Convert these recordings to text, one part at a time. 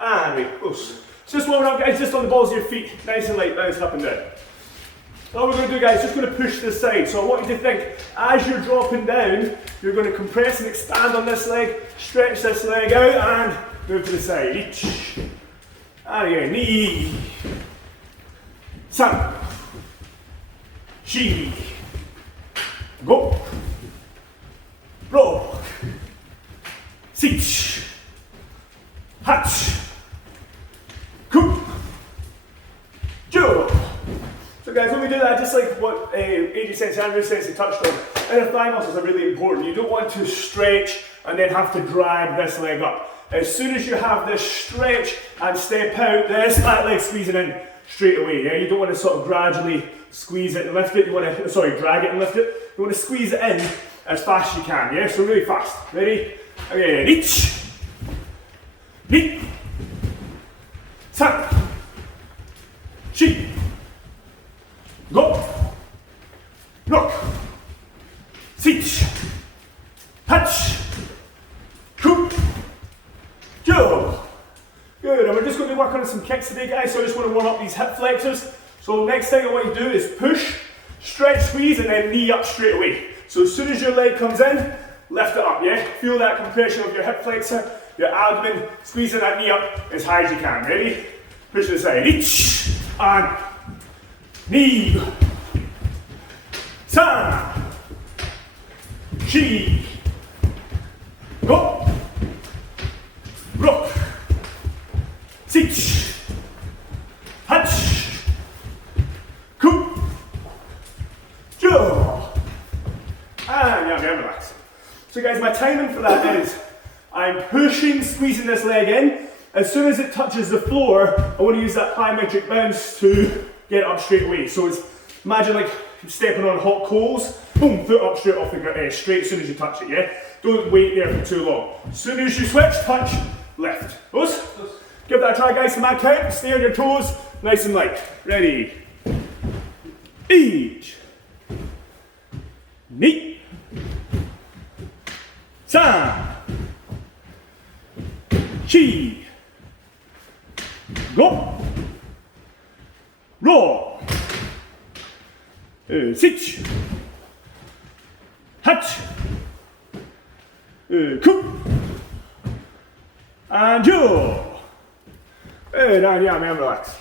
And wait, close. So just warming up, guys, just on the balls of your feet, nice and light, bouncing up and down. So all we're going to do, guys, just going to push this side. So I want you to think, as you're dropping down, you're going to compress and expand on this leg, stretch this leg out, and move to the side. Each. And again, knee. San. Chi. Go. Rock. Sit. Hatch. Coop. Joe. So guys, when we do that, just like what AJ Sensei and Andrew Sensei touched on, inner thigh muscles are really important. You don't want to stretch and then have to drag this leg up. As soon as you have this stretch and step out, this back leg squeezing in straight away. Yeah, you don't want to sort of gradually squeeze it and lift it. You want to, drag it and lift it. You want to squeeze it in as fast as you can. Yeah, so really fast. Ready? Okay, reach, knee, san, chi. Go, rock, sit, hatch, coop, go. Good, and we're just going to work on some kicks today, guys, so I just want to warm up these hip flexors. So next thing I want you to do is push, stretch, squeeze, and then knee up straight away. So as soon as your leg comes in, lift it up, yeah? Feel that compression of your hip flexor, your abdomen, squeezing that knee up as high as you can. Ready? Push to the side, reach, and knee, san, chi, go, rock, sit, hatch, coop, jaw, and yeah, relax. So guys, my timing for that is, I'm pushing, squeezing this leg in. As soon as it touches the floor, I want to use that plyometric bounce to get it up straight away. So it's, imagine like stepping on hot coals, boom, foot up straight off the straight as soon as you touch it, yeah? Don't wait there for too long. As soon as you switch, touch, lift. Those? Give that a try, guys, to my count. Stay on your toes, nice and light. Ready? Each. Knee. San. Chi. Go. Roll. Sit. Hatch. Coop. And jaw. Good, and yeah, man, relax.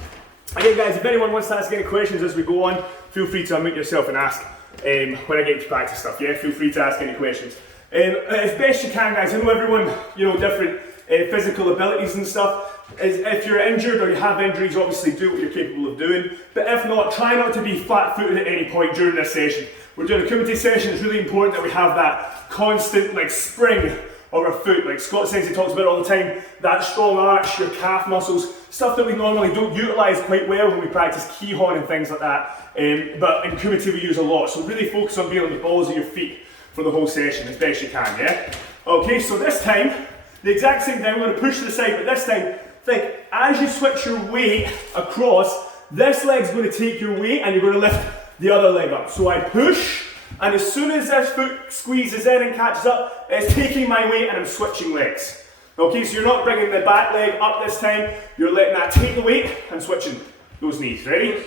Again, guys, if anyone wants to ask any questions as we go on, feel free to unmute yourself and ask when I get to practice stuff. Yeah, feel free to ask any questions. As best you can, guys. I know everyone, different physical abilities and stuff. If you're injured or you have injuries, obviously do what you're capable of doing. But if not, try not to be flat-footed at any point during this session. We're doing a kumite session. It's really important that we have that constant spring of our foot. Like Scott Sensei talks about all the time, that strong arch, your calf muscles, stuff that we normally don't utilise quite well when we practice Kihon and things like that. But in kumite we use a lot. So really focus on being on the balls of your feet for the whole session as best you can, yeah? Okay, so this time, the exact same thing, I'm going to push to the side, but this time, think, as you switch your weight across, this leg's going to take your weight and you're going to lift the other leg up. So I push, and as soon as this foot squeezes in and catches up, it's taking my weight and I'm switching legs. Okay, so you're not bringing the back leg up this time, you're letting that take the weight and switching those knees. Ready?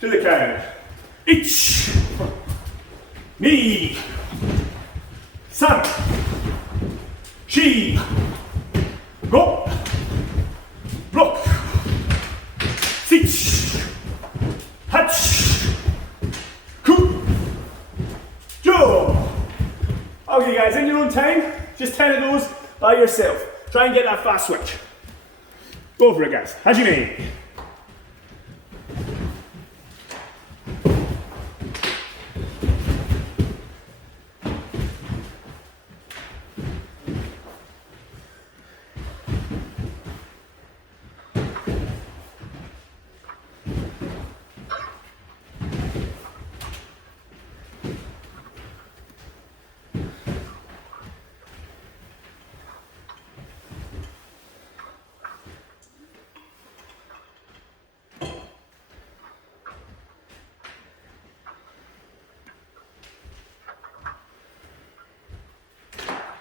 To the count. Each. Knee. San. Chi. Go. Rock. Sit. Hatch. Coop. Jaw. Okay guys, in your own time, just 10 of those by yourself. Try and get that fast switch. Go for it guys. Hajime.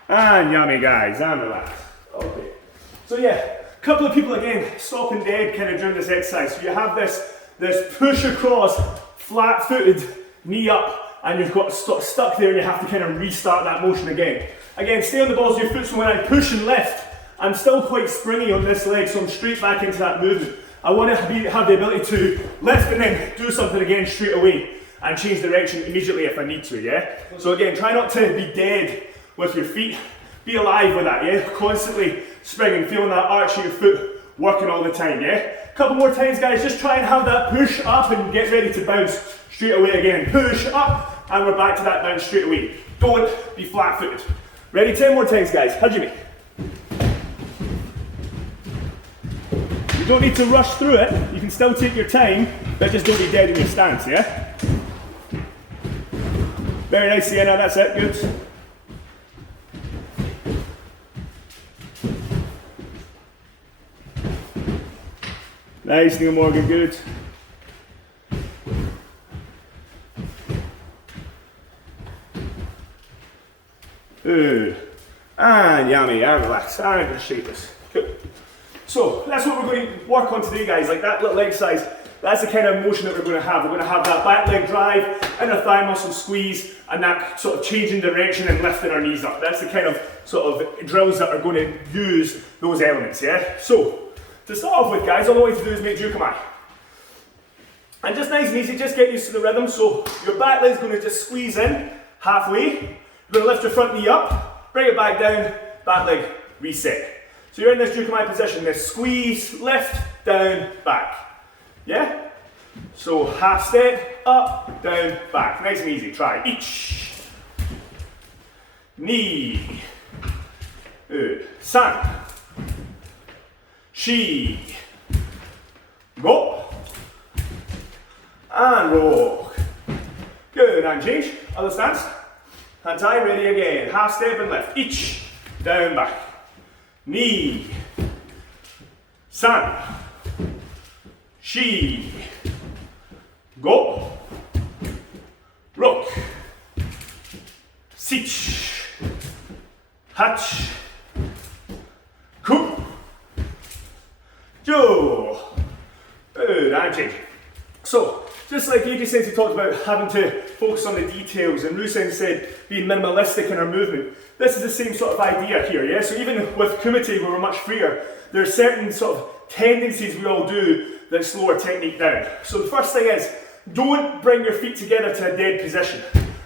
And yummy guys, and relax. Okay. So yeah, couple of people again stopping dead kind of during this exercise. So you have this push across, flat-footed, knee up, and you've got stuck there and you have to kind of restart that motion again. Again, stay on the balls of your foot, so when I push and lift, I'm still quite springy on this leg, so I'm straight back into that movement. I want to have the ability to lift and then do something again straight away and change direction immediately if I need to, yeah? So again, try not to be dead with your feet. Be alive with that, yeah? Constantly springing, feeling that arch of your foot working all the time, yeah? Couple more times, guys, just try and have that push up and get ready to bounce straight away again. Push up, and we're back to that bounce straight away. Don't be flat-footed. Ready? 10 more times, guys. Hug me. You don't need to rush through it. You can still take your time, but just don't be dead in your stance, yeah? Very nice, Sienna. That's it. Good. Nice, Neil Morgan. Good. Good. And yummy, and relax, and just shake this. Good. So that's what we're going to work on today, guys. Like that little exercise, that's the kind of motion that we're going to have. We're going to have that back leg drive, inner thigh muscle squeeze, and that sort of change in direction and lifting our knees up. That's the kind of sort of drills that are going to use those elements, yeah? So, to start off with, guys, all I want you to do is make jukamai. And just nice and easy, just get used to the rhythm. So your back leg's going to just squeeze in halfway. You're going to lift your front knee up, bring it back down, back leg, reset. So you're in this jukamai position, this squeeze, lift, down, back. Yeah? So half step, up, down, back. Nice and easy. Try each. Knee. Good. San. Shi. Go. And rock. Good, and change. Other stance. Hand tie, ready again. Half step and lift. Each. Down, back. Knee. San. Shi. Go. Rock. Sich. Hatch. Ku. Jo. Good, and change. So, just like AJ Sensei talked about having to focus on the details, and Rusen said being minimalistic in our movement, this is the same sort of idea here, yeah? So even with Kumite, where we're much freer, there are certain sort of tendencies we all do that slow our technique down. So the first thing is, don't bring your feet together to a dead position.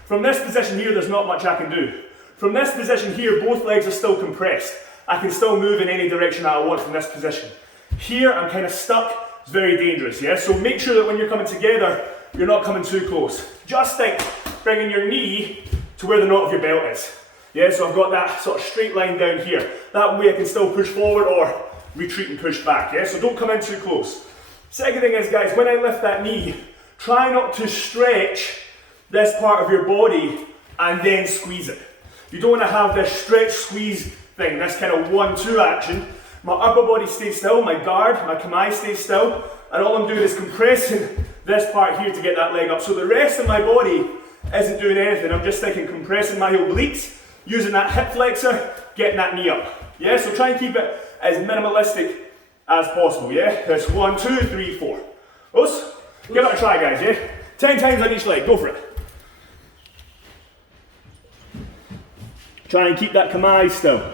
From this position here, there's not much I can do. From this position here, both legs are still compressed. I can still move in any direction that I want from this position. Here, I'm kind of stuck. It's very dangerous, yeah? So make sure that when you're coming together, you're not coming too close. Just think, bringing your knee to where the knot of your belt is. Yeah, so I've got that sort of straight line down here. That way I can still push forward or retreat and push back, yeah? So don't come in too close. Second thing is, guys, when I lift that knee, try not to stretch this part of your body and then squeeze it. You don't want to have this stretch squeeze thing, this kind of 1-2 action. My upper body stays still, my guard, my kamae stays still, and all I'm doing is compressing this part here to get that leg up. So the rest of my body isn't doing anything. I'm just thinking compressing my obliques, using that hip flexor, getting that knee up. Yeah, so try and keep it as minimalistic as possible, yeah? That's 1, 2, 3, 4. Us? Give it a try, guys, yeah? 10 times on each leg, go for it. Try and keep that kamae still.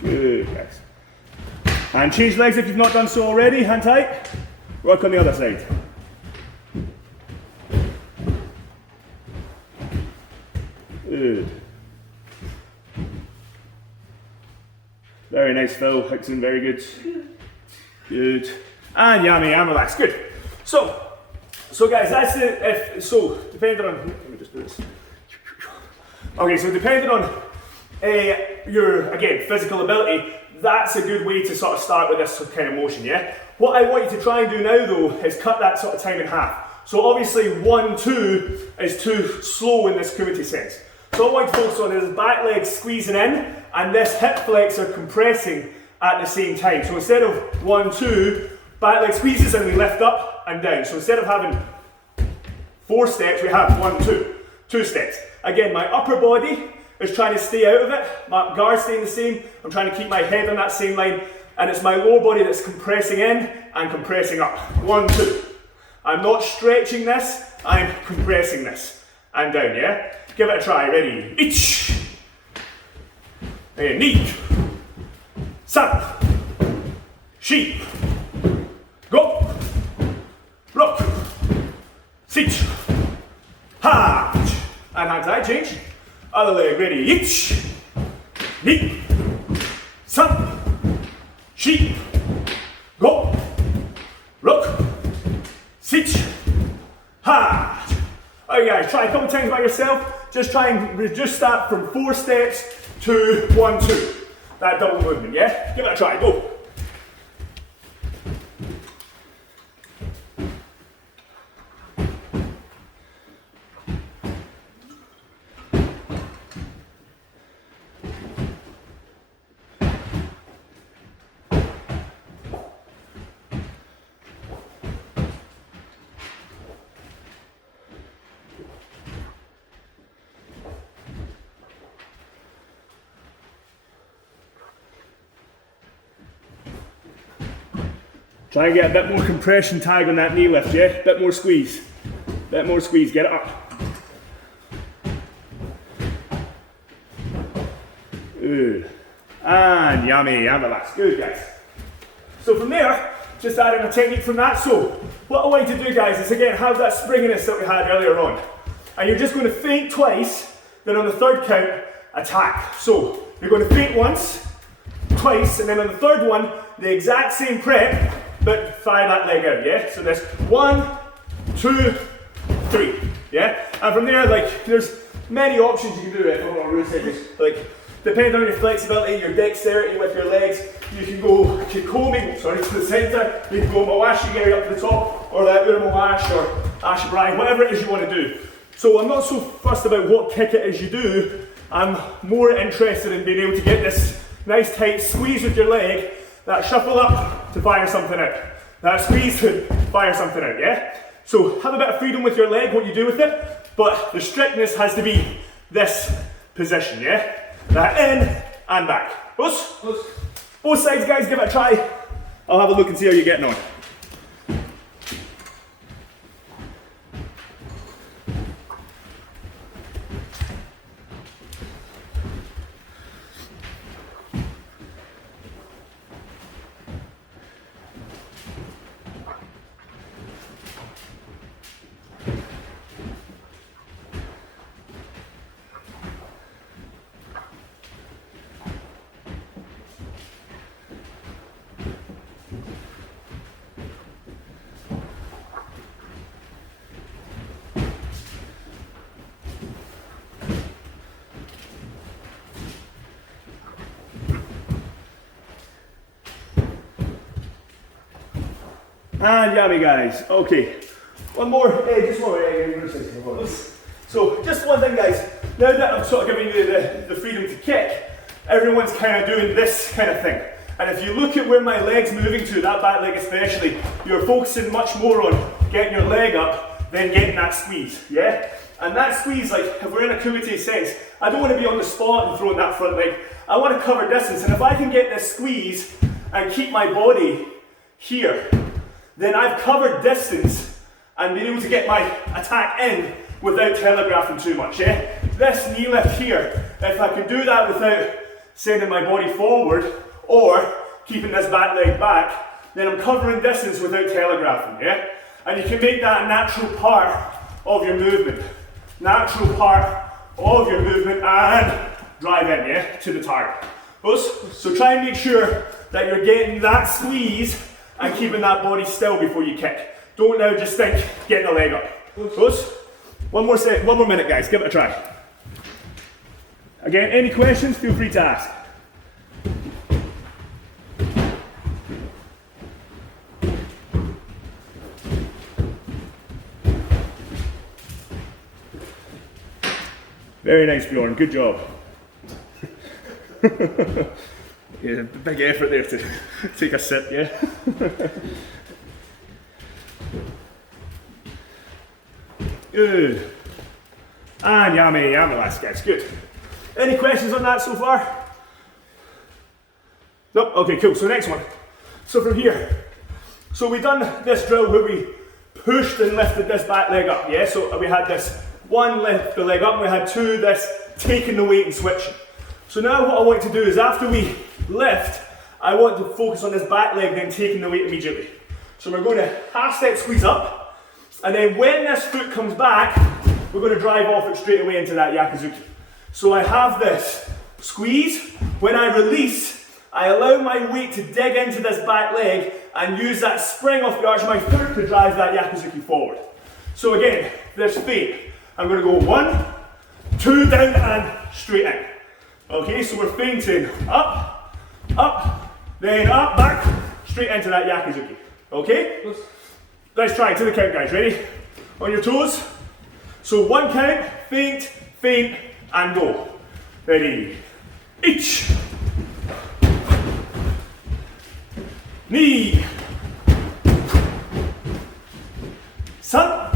Good, guys. And change legs if you've not done so already. Hand tight. Work on the other side. Good. Very nice, Phil. Hickson, very good. Good. And yummy, and relax. Good. So guys, that's it. Depending on, let me just do this. Okay, so depending on your, again, physical ability, that's a good way to sort of start with this kind of motion, yeah? What I want you to try and do now, though, is cut that sort of time in half. So obviously 1, 2 is too slow in this Kumite sense. So all I want to focus on is back leg squeezing in and this hip flexor compressing at the same time. So instead of 1, 2, back leg squeezes and we lift up and down. So instead of having 4 steps, we have 1, 2, 2 steps. Again, my upper body is trying to stay out of it. My guard's staying the same. I'm trying to keep my head on that same line. And it's my lower body that's compressing in and compressing up. 1, 2. I'm not stretching this, I'm compressing this. And down, yeah? Give it a try, ready? Ich. And knee. San. Sheep. Go. Rock. Sit. Ha. And hands high, change. Other leg, ready? Ich. Knee. San. Sheep. Go. Rock. Sit. Ha. Alright guys, try a couple times by yourself. Just try and reduce that from 4 steps to 1, 2. That double movement, yeah? Give it a try, go. Try and get a bit more compression tag on that knee lift, yeah? Bit more squeeze. Bit more squeeze, get it up. Good. And yummy, and relax. Good, guys. So from there, just adding a technique from that. So what I want you to do, guys, is again have that springiness that we had earlier on. And you're just going to feint twice, then on the third count, attack. So you're going to feint once, twice, and then on the third one, the exact same prep, but fire that leg out, yeah? So there's 1, 2, 3, yeah? And from there, like, there's many options you can do it. Like, depending on your flexibility, your dexterity with your legs, you can go kikomi, to the center, you can go mawashigiri up to the top, or that uramawash or ashibarai, whatever it is you want to do. So I'm not so fussed about what kick it is you do, I'm more interested in being able to get this nice tight squeeze with your leg, that shuffle up to fire something out. That squeeze to fire something out, yeah? So have a bit of freedom with your leg, what you do with it, but the strictness has to be this position, yeah? That in and back. Both sides, guys, give it a try. I'll have a look and see how you're getting on. And yummy, guys. Okay, one more. Just one more. So just one thing, guys. Now that I'm sort of giving you the freedom to kick, everyone's kind of doing this kind of thing. And if you look at where my leg's moving to, that back leg especially, you're focusing much more on getting your leg up than getting that squeeze, yeah? And that squeeze, like if we're in a kumite sense, I don't want to be on the spot and throwing that front leg. I want to cover distance. And if I can get this squeeze and keep my body here, then I've covered distance and been able to get my attack in without telegraphing too much, yeah? This knee lift here, if I can do that without sending my body forward or keeping this back leg back, then I'm covering distance without telegraphing, yeah? And you can make that a natural part of your movement. Natural part of your movement and drive in, yeah, to the target. So try and make sure that you're getting that squeeze and keeping that body still before you kick. Don't now just think getting the leg up. One more minute, guys, give it a try. Again, any questions, feel free to ask. Very nice, Bjorn, good job. Yeah, big effort there to take a sip, yeah? Good. And yummy, relax, guys, good. Any questions on that so far? Nope, okay, cool, so next one. So from here, so we've done this drill where we pushed and lifted this back leg up, yeah? So we had this one lift the leg up, and we had two this taking the weight and switching. So now what I want to do is after we lift, I want to focus on this back leg then taking the weight immediately. So we're going to half step squeeze up, and then when this foot comes back, we're going to drive off it straight away into that yakizuki. So I have this squeeze, when I release, I allow my weight to dig into this back leg and use that spring off the arch of my foot to drive that yakizuki forward. So again, this feint, I'm going to go 1, 2 down and straight in. Okay, so we're feinting up, up, then up, back, straight into that yakizuki. Okay? Let's try it to the count, guys. Ready? On your toes. So 1 count, feint, and go. Ready? Each. Knee. Sun.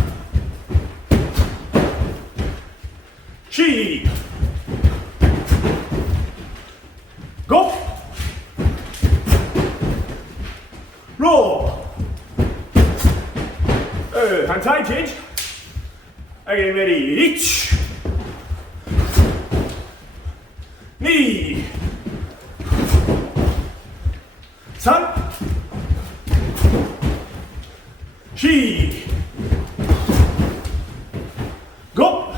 Chi. Go. Roll. Hand tight, change. Again, ready. Each. Knee. Sun. Chi. Go.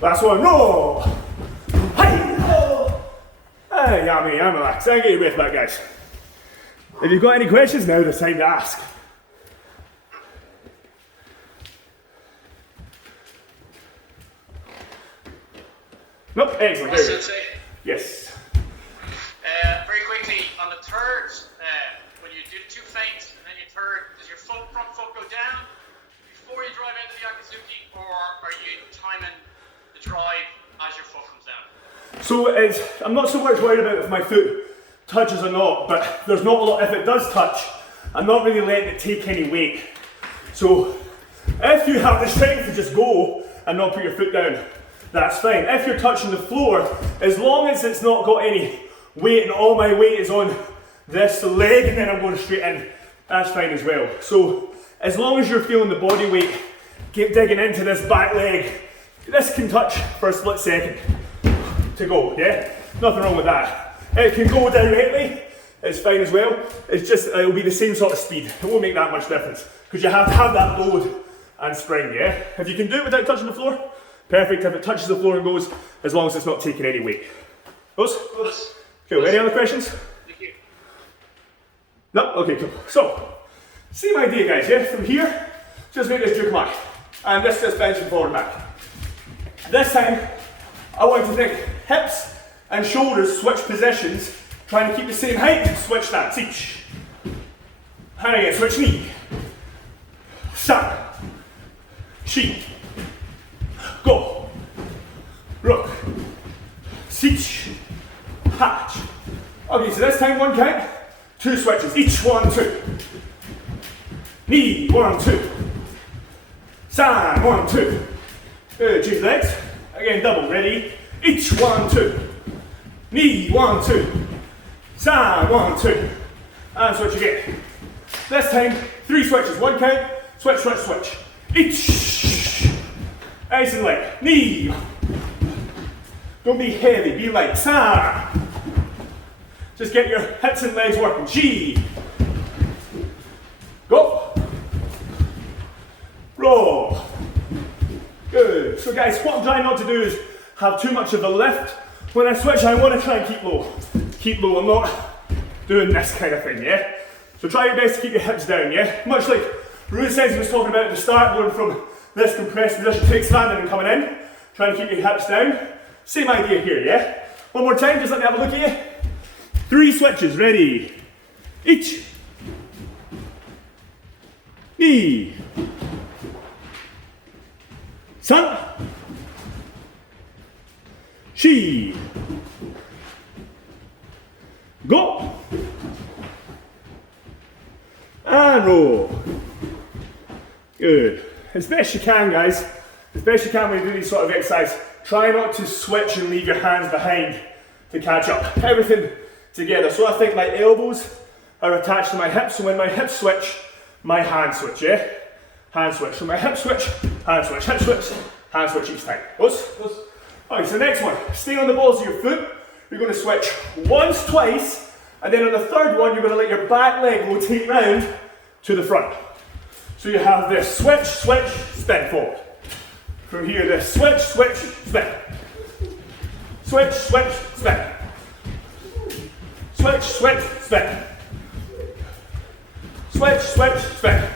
Last one. Roll. Hey. Hey, yummy, I'm relaxed. Get your breath back, guys. If you've got any questions, now the time to ask. Nope, excellent. Yes. Very quickly, on the third, when you do 2 feints and then your third, does your front foot go down before you drive into the yakizuki, or are you timing the drive as your foot comes down? So I'm not so much worried about if my foot touches or not, but there's not a lot. If it does touch, I'm not really letting it take any weight. So if you have the strength to just go and not put your foot down, that's fine. If you're touching the floor, as long as it's not got any weight and all my weight is on this leg and then I'm going straight in, that's fine as well. So as long as you're feeling the body weight digging into this back leg, this can touch for a split second to go, yeah? Nothing wrong with that. It can go directly, it's fine as well. It's just, it'll be the same sort of speed. It won't make that much difference because you have to have that load and spring, yeah? If you can do it without touching the floor, perfect. If it touches the floor and goes, as long as it's not taking any weight. Those? Cool. Any other questions? Thank you. No? Okay, cool. So, same idea, guys, yeah? From here, just make this juke and this is benching forward and back. This time, I want to think hips and shoulders switch positions, trying to keep the same height, switch stance each. And again, switch knee. San. Chi. Go. Rook. Sich. Hatch. Okay, so this time 1 count, 2 switches, each 1, 2. Knee, 1, 2. San, 1, 2. Good, change legs. Again, double, ready? Each 1, 2. Knee, 1, 2. San, 1, 2. And switch again. This time, 3 switches, 1 count, switch, switch, switch. Each. Nice and light. Knee. Don't be heavy, be light. San. Just get your hips and legs working. G. Go. Roll. Good. So guys, what I'm trying not to do is have too much of a lift. When I switch, I want to try and keep low. Keep low. I'm not doing this kind of thing, yeah? So try your best to keep your hips down, yeah? Much like Ruth says he was talking about at the start, going from this compressed position to expanding and coming in. Trying to keep your hips down. Same idea here, yeah? One more time, just let me have a look at you. 3 switches, ready? Each. Knee. 3、4、5, and roll. Good. As best you can, guys, as best you can when you do these sort of exercises, try not to switch and leave your hands behind to catch up. Everything together. So I think my elbows are attached to my hips, so when my hips switch, my hands switch, yeah? Hand switch. So my hip switch, hand switch, hip switch, hand switch each time. Close? Close. Alright, so next one. Stay on the balls of your foot. You're going to switch once, twice, and then on the third one, you're going to let your back leg rotate round to the front. So you have this switch, switch, spin forward. From here, this switch, switch, spin. Switch, switch, spin. Switch, switch, spin. Switch, switch, spin.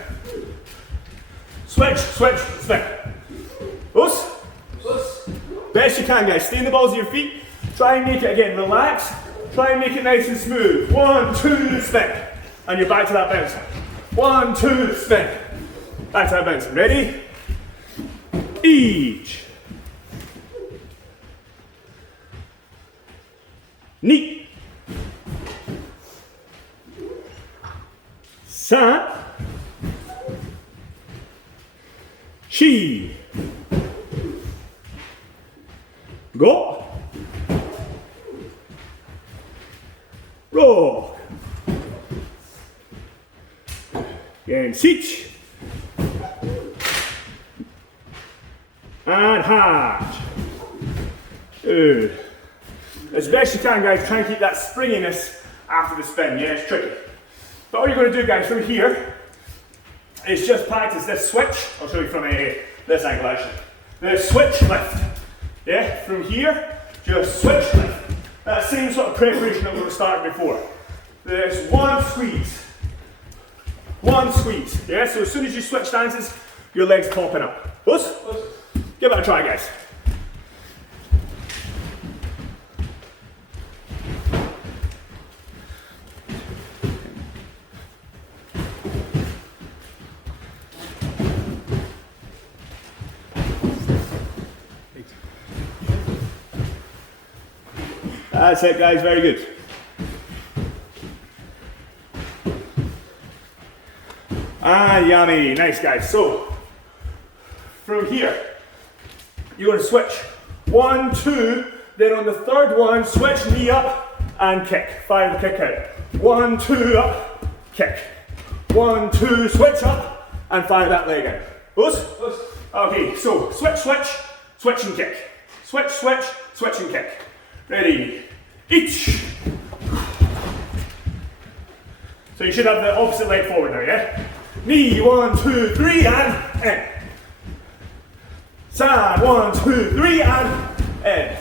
Switch, switch, spin. Close? Close. Best you can, guys. Stay in the balls of your feet. Try and make it again. Relax. Try and make it nice and smooth. 1, 2, spin. And you're back to that bounce. 1, 2, spin. Back to that bounce. Ready? Each. Ni. Sa. Chi. Go. Roll. And sit. And hard. Good. As best you can, guys, try and keep that springiness after the spin. Yeah, it's tricky. But all you're going to do, guys, from here is just practice this switch. I'll show you from this angle, actually. The switch lift. Yeah, from here, just switch lift. That same sort of preparation that we were starting before. There's one squeeze. One squeeze. Yeah, so as soon as you switch stances, your legs popping up. Close? Close. Give it a try, guys. That's it, guys, very good. Ah, yummy, nice, guys. So, from here, you're going to switch 1, 2, then on the third one, switch knee up and kick. Fire the kick out. 1, 2, up, kick. 1, 2, switch up and fire that leg out. Close? Close. Okay, so switch, switch, switch and kick. Switch, switch, switch and kick. Ready? Each. So you should have the opposite leg forward now, yeah? Knee, 1, 2, 3, and in. Side, 1, 2, 3, and in.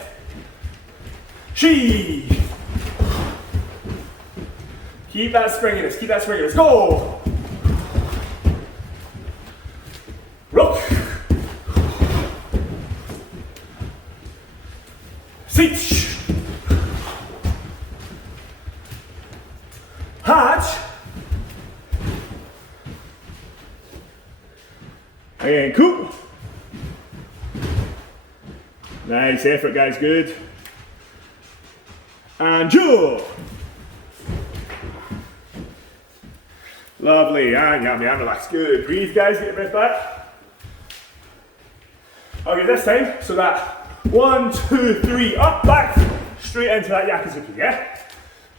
She. Keep that springiness, keep that springiness. Go. Rock. Sit. Hatch. Again, cool. Nice effort, guys, good. And jump. Lovely, and yummy, and relax. Good. Breathe, guys, get your breath back. Okay, this time, so that 1, 2, 3, up, back, straight into that yakizuki, yeah?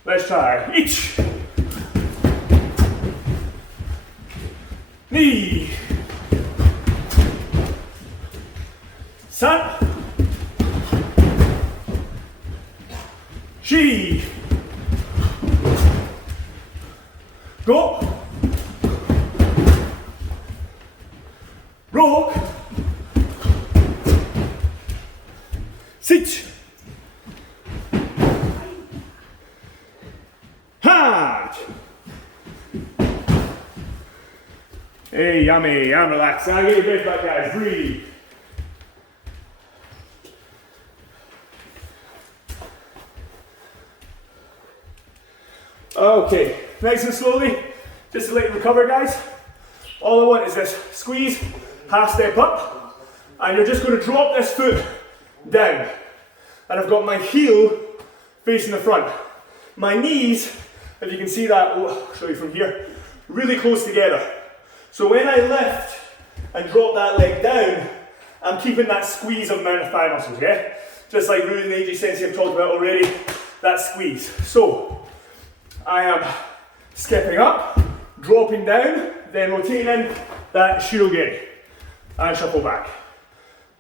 Let's try. Each. Knee. San. Shi. Go. Rock. Sit. Hard. Hey, yummy, and relax. Now get your breath back, guys. Breathe. Okay, nice and slowly, just to let you recover, guys. All I want is this squeeze, half step up, And you're just going to drop this foot down. And I've got my heel facing the front. My knees, if you can see that, I'll show you from here, really close together. So when I lift and drop that leg down, I'm keeping that squeeze of amount of thigh muscles, yeah? Just like Rudy and AJ Sensei have talked about already, that squeeze. So, I am stepping up, dropping down, then rotating that shirogiri, and shuffle back.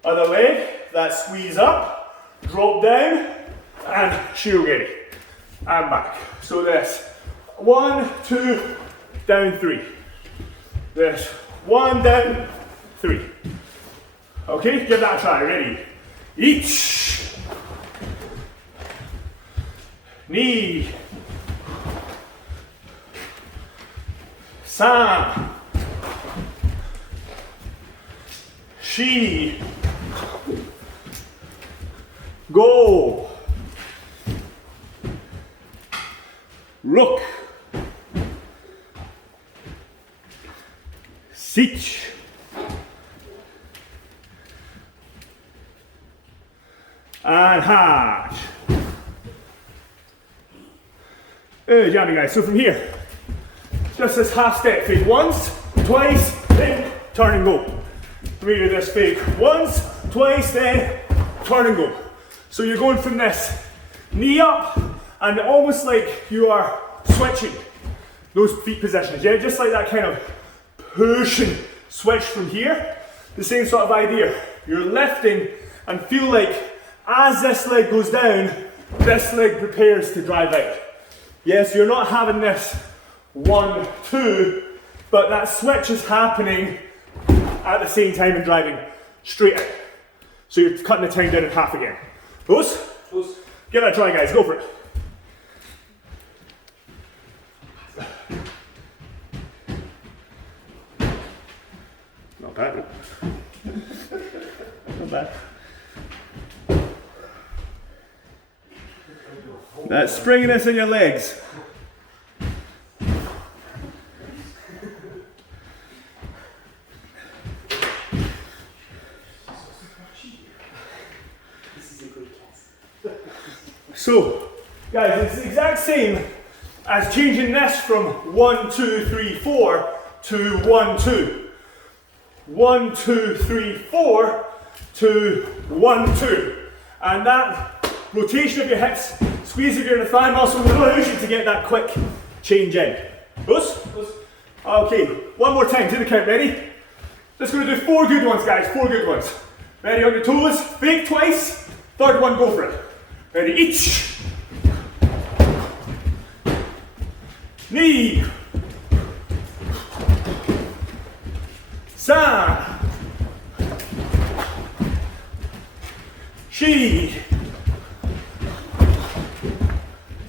Other leg, that squeeze up, drop down, and shirogiri, and back. So this, 1, 2, down 3. This, 1, down, 3. Okay, give that a try, ready? Each. Knee. San. Shi. Go. Rook. Sich. And hard. Jamming guys, so from here, just this half step, fake once, twice, then turn and go. We do this fake once, twice, then turn and go. So you're going from this knee up and almost like you are switching those feet positions, yeah? Just like that kind of push and switch from here. The same sort of idea. You're lifting and feel like as this leg goes down, this leg prepares to drive out. Yes, you're not having this 1, 2, but that switch is happening at the same time and driving straight out. So you're cutting the time down in half again. Close? Close. Give that a try, guys. Go for it. Not bad. Not bad. That springiness in your legs. So, guys, it's the exact same as changing this from 1, 2, 3, 4 to 1, 2. 1, 2, 3, 4 to 1, 2. And that rotation of your hips, squeeze of your thigh muscle allows you to get that quick change in. Close? Okay, one more time, to the count, ready? Just gonna do 4 good ones, guys, 4 good ones. Ready on your toes, fake twice, third one, go for it. Ready, each. Knee. San. Shi.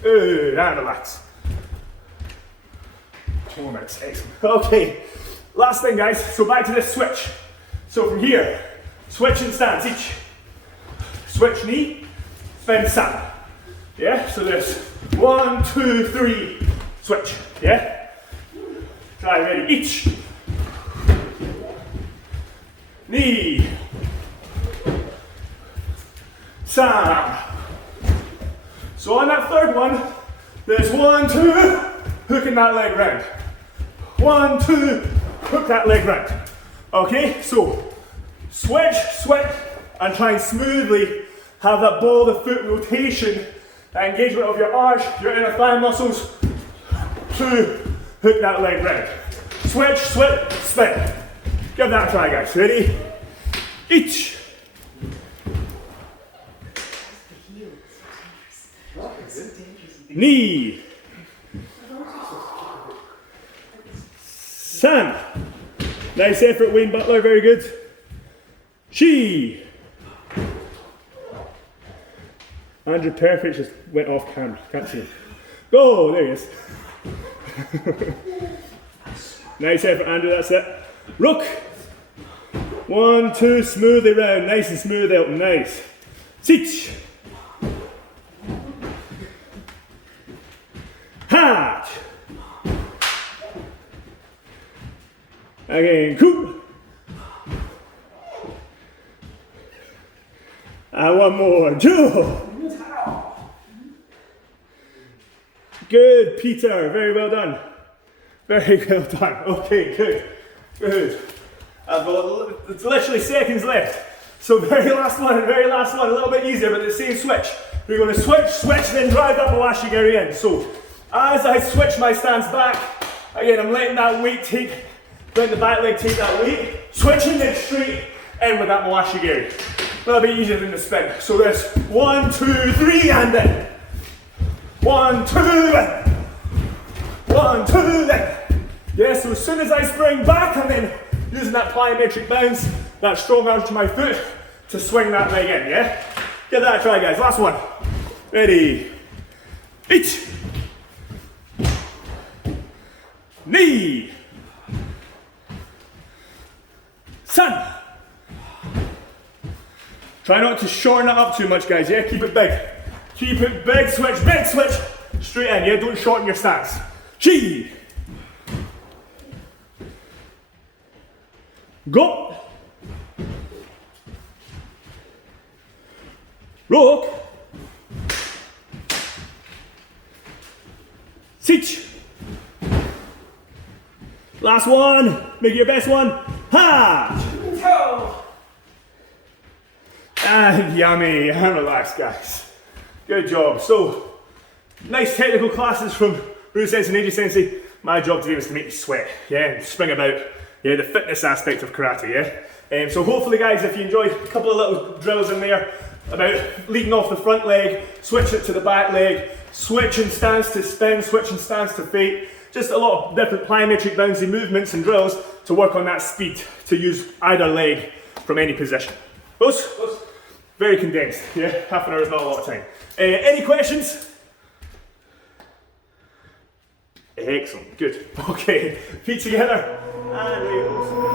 And relax. 2 more minutes, excellent. Okay, last thing guys, so back to this switch. So from here, switch and stance each. Switch knee, then san. Yeah, so this 1, 2, 3, switch. Yeah? Try, ready, each. Knee. San. So on that third one, there's 1, 2, hooking that leg round. 1, 2, hook that leg round. Okay, so switch, switch, and try and smoothly have that ball of the foot rotation, that engagement of your arch, your inner thigh muscles, to hook that leg round. Switch, switch, spin. Give that a try, guys. Ready? Each. Knee. San. Nice effort, Wayne Butler, very good. Shi. Andrew Perfect just went off camera, can't see him. Go, there he is. Nice effort, Andrew, that's it. Rook. 1, 2, smoothly round, nice and smooth, Elton, nice. Sit. Hard. Again, coup. one more. 2. Good, Peter. Very well done. Very well done. Okay, good. Good. I've got it's literally seconds left. So very last one, a little bit easier, but the same switch. We're going to switch, then drive that Mawashigiri in. So as I switch my stance back, again, I'm letting that weight take, letting the back leg take that weight, switching then straight in with that Mawashigiri. A little bit easier than the spin. So this 1, 2, 3, and then 1, 2, and 1, 2, then. Yeah, so as soon as I spring back, I'm then using that plyometric bounce, that strong arm to my foot to swing that leg in, yeah? Give that a try, guys. Last one. Ready. Each. Knee. Sun. Try not to shorten it up too much, guys, yeah? Keep it big. Keep it big switch, straight in, yeah? Don't shorten your stance. Chi. Go. Rock. Sit. Last one. Make it your best one. Ha. And yummy. And relax, guys. Good job. So, nice technical classes from Ryu Sensei and AJ Sensei. My job today was to make you sweat, yeah, and spring about, yeah, the fitness aspect of karate, yeah. So hopefully, guys, if you enjoyed a couple of little drills in there about leading off the front leg, switch it to the back leg, switching stance to spin, switching stance to feint, just a lot of different plyometric bouncy movements and drills to work on that speed to use either leg from any position. Those? Very condensed, yeah, half an hour is not a lot of time. Any questions? Excellent, good. Okay, feet together, and